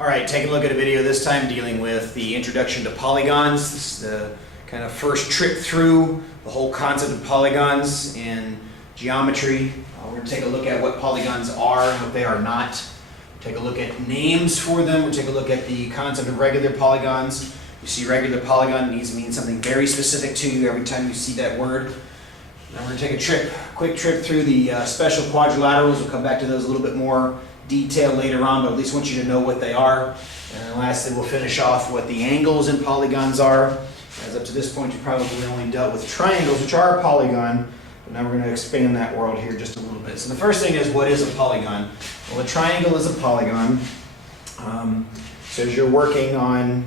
All right, take a look at a video this time dealing with the introduction to polygons. This is the kind of first trip through the whole concept of polygons in geometry. We're going to take a look at what polygons are and what they are not. Take a look at names for them. We'll take a look at the concept of regular polygons. You see regular polygon, it needs to mean something very specific to you every time you see that word. Now we're going to take a quick trip through the special quadrilaterals. We'll come back to those a little bit more detail later on, but at least want you to know what they are. And then lastly, we'll finish off what the angles in polygons are. As up to this point, you probably only dealt with triangles, which are a polygon, but now we're going to expand that world here just a little bit. So the first thing is, what is a polygon? Well, a triangle is a polygon. So as you're working on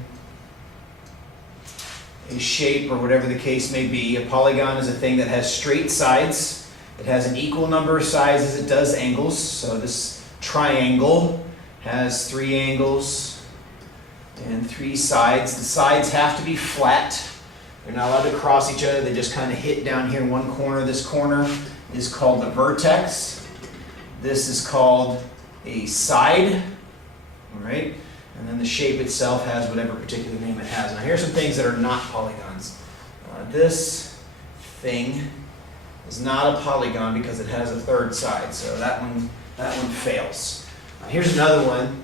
a shape or whatever the case may be, a polygon is a thing that has straight sides. It has an equal number of sides as it does angles. So this triangle has 3 angles and 3 sides. The sides have to be flat. They're not allowed to cross each other. They just kind of hit down here in one corner. This corner is called the vertex. This is called a side. All right? And then the shape itself has whatever particular name it has. Now here's some things that are not polygons. This thing is not a polygon because it has a third side. So that one fails. Here's another one.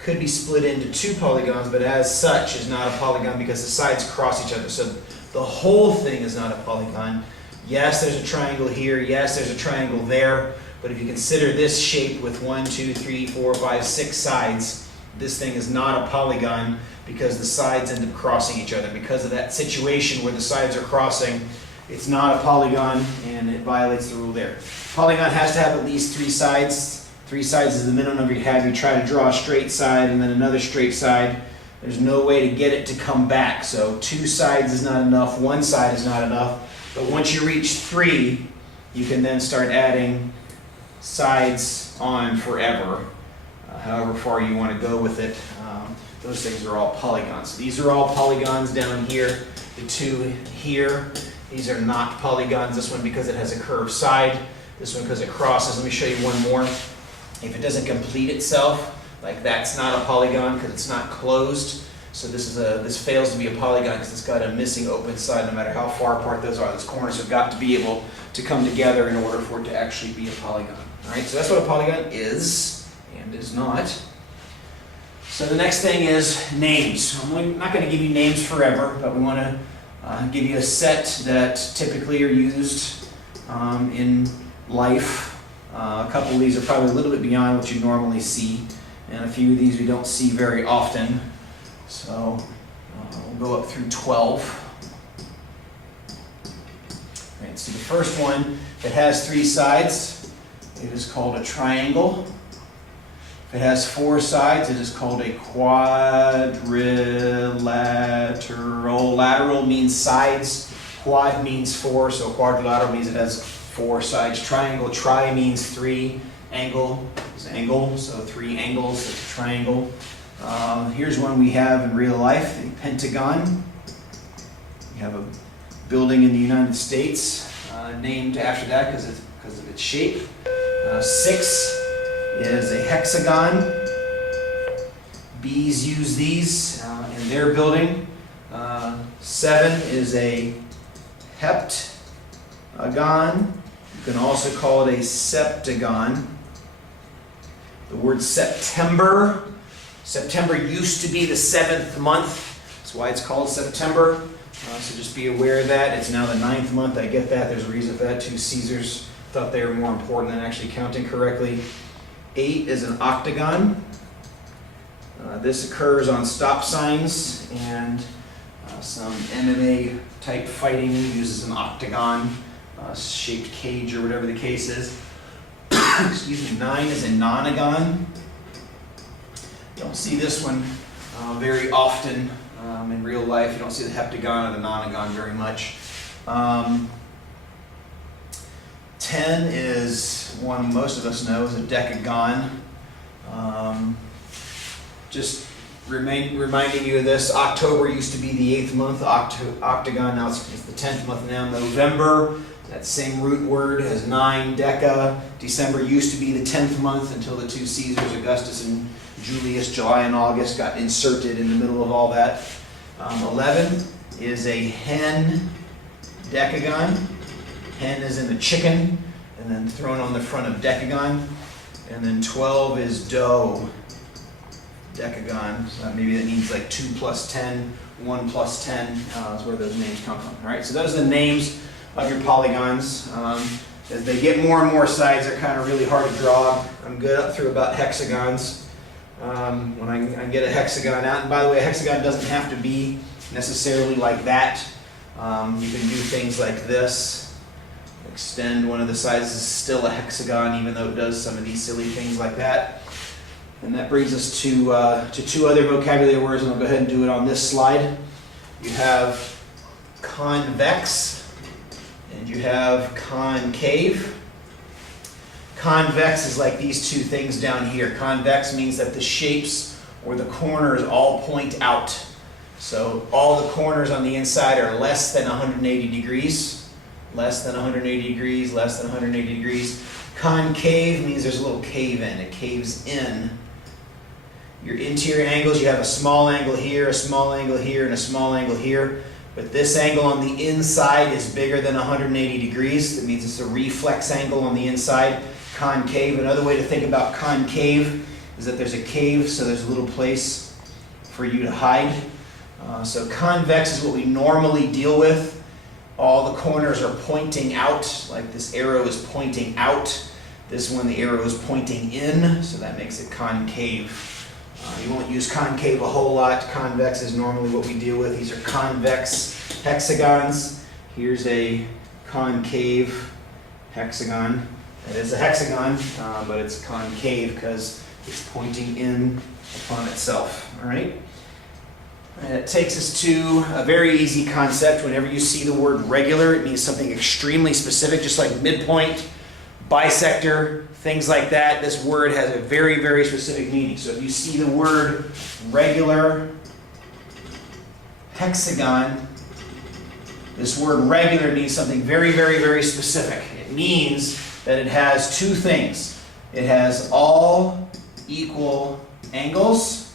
Could be split into 2 polygons, but as such is not a polygon because the sides cross each other. So the whole thing is not a polygon. Yes, there's a triangle here. Yes, there's a triangle there. But if you consider this shape with 1, 2, 3, 4, 5, 6 sides, this thing is not a polygon because the sides end up crossing each other. Because of that situation where the sides are crossing, it's not a polygon and it violates the rule there. Polygon has to have at least 3 sides. 3 sides is the minimum number you have. You try to draw a straight side and then another straight side. There's no way to get it to come back. So 2 sides is not enough, 1 side is not enough. But once you reach 3, you can then start adding sides on forever, however far you want to go with it. Those things are all polygons. These are all polygons down here. The 2 here, these are not polygons. This one because it has a curved side. This one because it crosses. Let me show you one more. If it doesn't complete itself, like that's not a polygon because it's not closed. So this fails to be a polygon because it's got a missing open side no matter how far apart those are. Those corners have got to be able to come together in order for it to actually be a polygon. All right, so that's what a polygon is and is not. So the next thing is names. I'm not going to give you names forever, but we want to give you a set that typically are used in life. A couple of these are probably a little bit beyond what you normally see, and a few of these we don't see very often. So we'll go up through 12. Right, so the first one that has 3 sides, it is called a triangle. If it has 4 sides, it is called a quadrilateral. Lateral means sides, quad means 4, so quadrilateral means it has 4 sides. Triangle, tri means 3, angle is angle, so 3 angles, it's a triangle. Here's one we have in real life, the pentagon. We have a building in the United States named after that because of its shape. 6 is a hexagon. Bees use these in their building. 7 is a heptagon. You can also call it a septagon. The word September. September used to be the 7th month. That's why it's called September. So just be aware of that. It's now the 9th month. I get that. There's a reason for that too. Caesars thought they were more important than actually counting correctly. 8 is an octagon. This occurs on stop signs and some MMA type fighting uses an octagon shaped cage or whatever the case is. Excuse me. 9 is a nonagon. Don't see this one very often in real life. You don't see the heptagon or the nonagon very much. 10 is one most of us know is a decagon. Just reminding you of this, October used to be the 8th month, octagon, now it's the 10th month now. November That same root word has 9, deca. December used to be the 10th month until the two Caesars, Augustus and Julius, July and August, got inserted in the middle of all that. 11 is a hen decagon. Hen is in the chicken, and then thrown on the front of decagon. And then 12 is doe decagon. So maybe that means like 2 plus 10, 1 plus 10 is where those names come from. All right, so those are the names of your polygons. As they get more and more sides, they're kind of really hard to draw. I'm good up through about hexagons. When I get a hexagon out, and by the way, a hexagon doesn't have to be necessarily like that. You can do things like this. Extend one of the sides is still a hexagon, even though it does some of these silly things like that. And that brings us to two other vocabulary words, and I'll go ahead and do it on this slide. You have convex, and you have concave. Convex is like these two things down here. Convex means that the shapes or the corners all point out. So all the corners on the inside are less than 180 degrees. Less than 180 degrees, less than 180 degrees. Concave means there's a little cave in. It caves in. Your interior angles, you have a small angle here, a small angle here, and a small angle here. But this angle on the inside is bigger than 180 degrees. That means it's a reflex angle on the inside. Concave. Another way to think about concave is that there's a cave, so there's a little place for you to hide. So convex is what we normally deal with. All the corners are pointing out, like this arrow is pointing out. This one, the arrow is pointing in, so that makes it concave. You won't use concave a whole lot. Convex is normally what we deal with. These are convex hexagons. Here's a concave hexagon. It is a hexagon, but it's concave because it's pointing in upon itself. All right? And it takes us to a very easy concept. Whenever you see the word regular, it means something extremely specific, just like midpoint, bisector, things like that. This word has a very, very specific meaning. So if you see the word regular hexagon, this word regular means something very, very, very specific. It means that it has two things. It has all equal angles,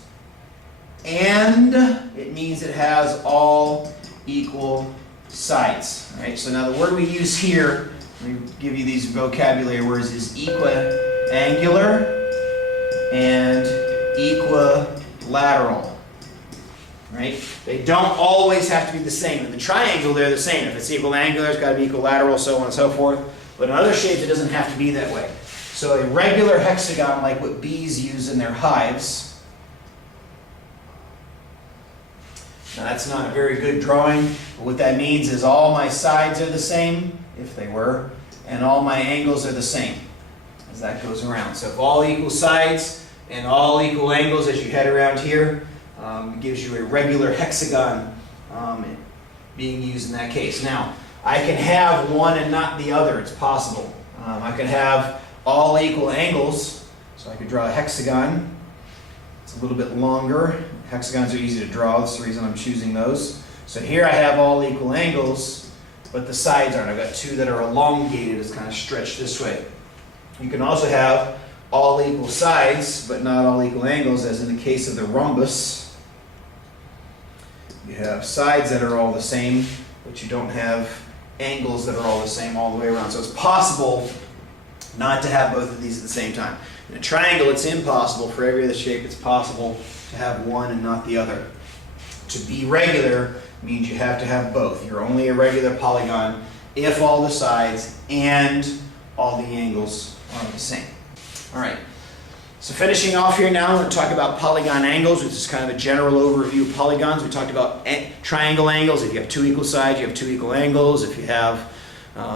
and it means it has all equal sides. All right, so now the word we use here, let me give you these vocabulary words, is equiangular and equilateral. Right? They don't always have to be the same. In the triangle, they're the same. If it's equiangular, it's got to be equilateral, so on and so forth. But in other shapes, it doesn't have to be that way. So a regular hexagon, like what bees use in their hives. Now that's not a very good drawing. But what that means is all my sides are the same, if they were, and all my angles are the same as that goes around. So if all equal sides and all equal angles as you head around here, it gives you a regular hexagon being used in that case. Now, I can have one and not the other. It's possible. I can have all equal angles, so I could draw a hexagon. It's a little bit longer. Hexagons are easy to draw. That's the reason I'm choosing those. So here I have all equal angles, but the sides aren't. I've got two that are elongated. It's kind of stretched this way. You can also have all equal sides, but not all equal angles, as in the case of the rhombus. You have sides that are all the same, but you don't have angles that are all the same all the way around. So it's possible not to have both of these at the same time. In a triangle, it's impossible. For every other shape, it's possible to have one and not the other. To be regular means you have to have both. You're only a regular polygon if all the sides and all the angles are the same. All right. So finishing off here now, we're going to talk about polygon angles, which is kind of a general overview of polygons. We talked about triangle angles. If you have two equal sides, you have two equal angles. If you have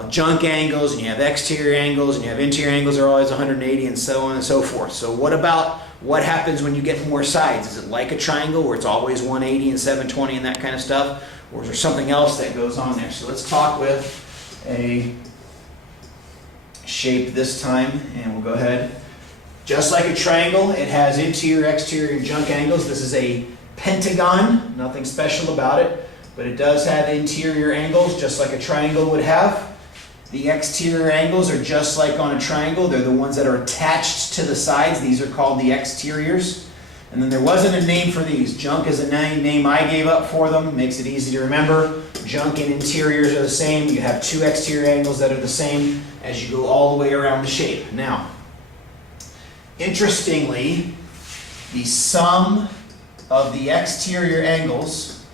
junk angles, and you have exterior angles, and you have interior angles, are always 180, and so on and so forth. So what happens when you get more sides? Is it like a triangle where it's always 180 and 720 and that kind of stuff? Or is there something else that goes on there? So let's talk with a shape this time, and we'll go ahead. Just like a triangle, it has interior, exterior, and junk angles. This is a pentagon, nothing special about it, but it does have interior angles, just like a triangle would have. The exterior angles are just like on a triangle. They're the ones that are attached to the sides. These are called the exteriors. And then there wasn't a name for these. Junk is a name I gave up for them. Makes it easy to remember. Junk and interiors are the same. You have two exterior angles that are the same as you go all the way around the shape. Now, interestingly, the sum of the exterior angles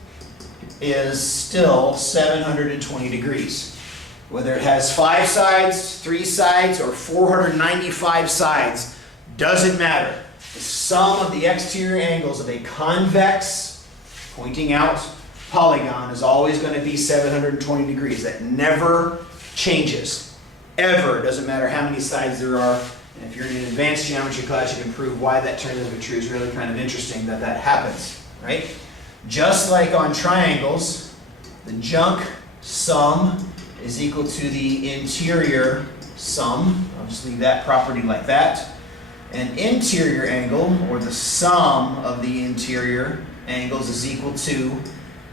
is still 720 degrees. Whether it has 5 sides, 3 sides, or 495 sides, doesn't matter. The sum of the exterior angles of a convex, pointing out, polygon is always going to be 720 degrees. That never changes. Ever. It doesn't matter how many sides there are. And if you're in an advanced geometry class, you can prove why that turns out to be true. It's really kind of interesting that that happens, right? Just like on triangles, the junk sum is equal to the interior sum. I'll just leave that property like that. An interior angle, or the sum of the interior angles, is equal to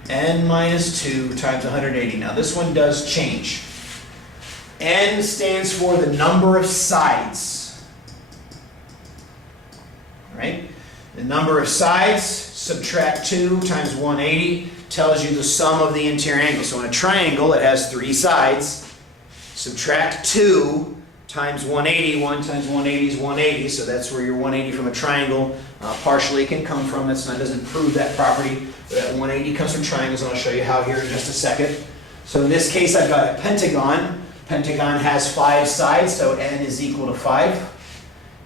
n minus 2 times 180. Now this one does change. N stands for the number of sides. Right? The number of sides, subtract 2 times 180, tells you the sum of the interior angle. So in a triangle, it has 3 sides. Subtract 2 times 180. 1 times 180 is 180, so that's where your 180 from a triangle partially can come from. That doesn't prove that property, but that 180 comes from triangles, and I'll show you how here in just a second. So in this case, I've got a pentagon. Pentagon has 5 sides, so n is equal to 5.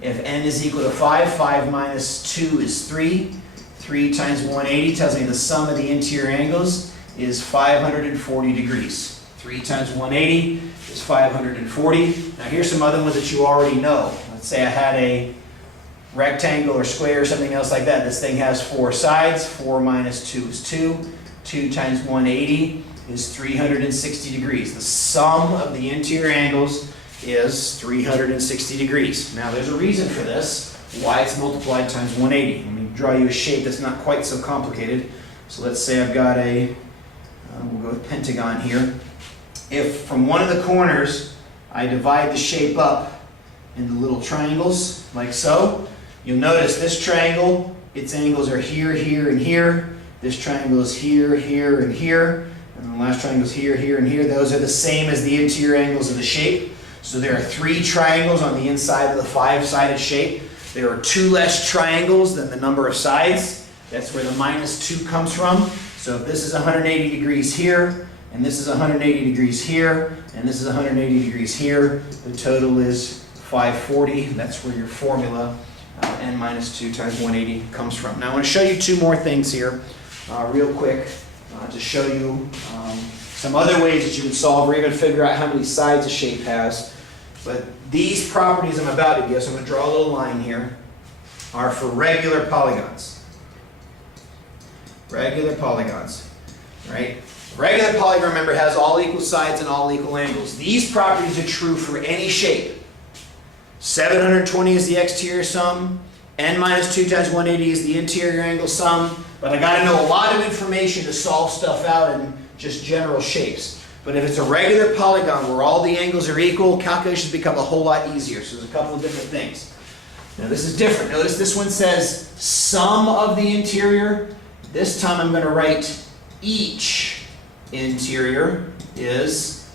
If n is equal to 5, 5 minus 2 is 3. 3 times 180 tells me the sum of the interior angles is 540 degrees. 3 times 180 is 540. Now here's some other ones that you already know. Let's say I had a rectangle or square or something else like that. This thing has 4 sides. 4 minus 2 is 2. 2 times 180 is 360 degrees. The sum of the interior angles is 360 degrees. Now there's a reason for this, why it's multiplied times 180. Let me draw you a shape that's not quite so complicated. So let's say I've got a, we'll go with pentagon here. If from one of the corners I divide the shape up into little triangles, like so, you'll notice this triangle, its angles are here, here, and here. This triangle is here, here, and here. And the last triangle is here, here, and here. Those are the same as the interior angles of the shape. So there are 3 triangles on the inside of the 5-sided shape. There are 2 less triangles than the number of sides. That's where the minus 2 comes from. So if this is 180 degrees here, and this is 180 degrees here, and this is 180 degrees here, the total is 540. That's where your formula, n minus 2 times 180, comes from. Now I want to show you 2 more things here real quick to show you some other ways that you can solve or even figure out how many sides a shape has. But these properties I'm about to give, so I'm going to draw a little line here, are for regular polygons. Regular polygons, right? Regular polygon, remember, has all equal sides and all equal angles. These properties are true for any shape. 720 is the exterior sum, n minus 2 times 180 is the interior angle sum, but I got to know a lot of information to solve stuff out in just general shapes. But if it's a regular polygon where all the angles are equal, calculations become a whole lot easier. So there's a couple of different things. Now this is different. Notice this one says sum of the interior. This time I'm going to write each interior is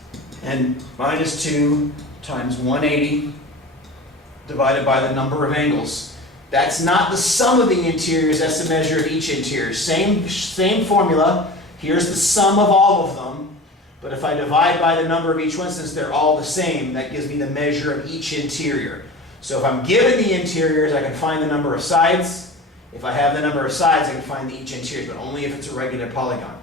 n minus 2 times 180 divided by the number of angles. That's not the sum of the interiors, that's the measure of each interior. Same formula. Here's the sum of all of them. But if I divide by the number of each one, since they're all the same, that gives me the measure of each interior. So if I'm given the interiors, I can find the number of sides. If I have the number of sides, I can find each interior, but only if it's a regular polygon.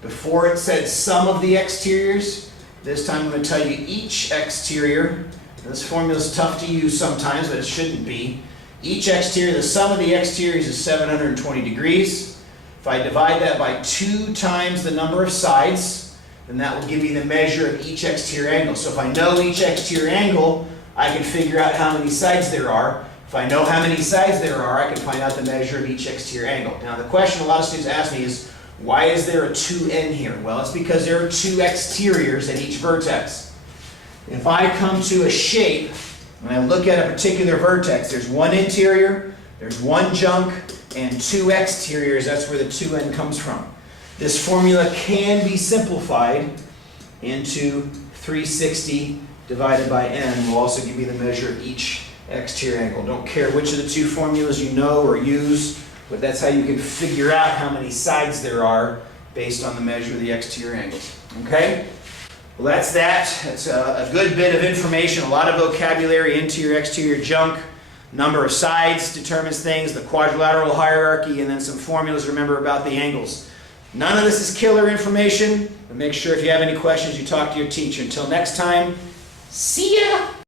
Before it said sum of the exteriors, this time I'm going to tell you each exterior. This formula is tough to use sometimes, but it shouldn't be. Each exterior, the sum of the exteriors is 720 degrees. If I divide that by 2 times the number of sides, then that will give me the measure of each exterior angle. So if I know each exterior angle, I can figure out how many sides there are. If I know how many sides there are, I can find out the measure of each exterior angle. Now the question a lot of students ask me is, Why is there a 2n here? Well, it's because there are two exteriors at each vertex. If I come to a shape and I look at a particular vertex, there's one interior, there's one junk, and two exteriors. That's where the 2n comes from. This formula can be simplified into 360 divided by n. Will also give you the measure of each exterior angle. Don't care which of the two formulas you know or use, but that's how you can figure out how many sides there are based on the measure of the exterior angles. Okay? Well, that's that. That's a good bit of information, a lot of vocabulary, interior, exterior, junk, number of sides determines things, the quadrilateral hierarchy, and then some formulas to remember about the angles. None of this is killer information, but make sure if you have any questions you talk to your teacher. Until next time, see ya!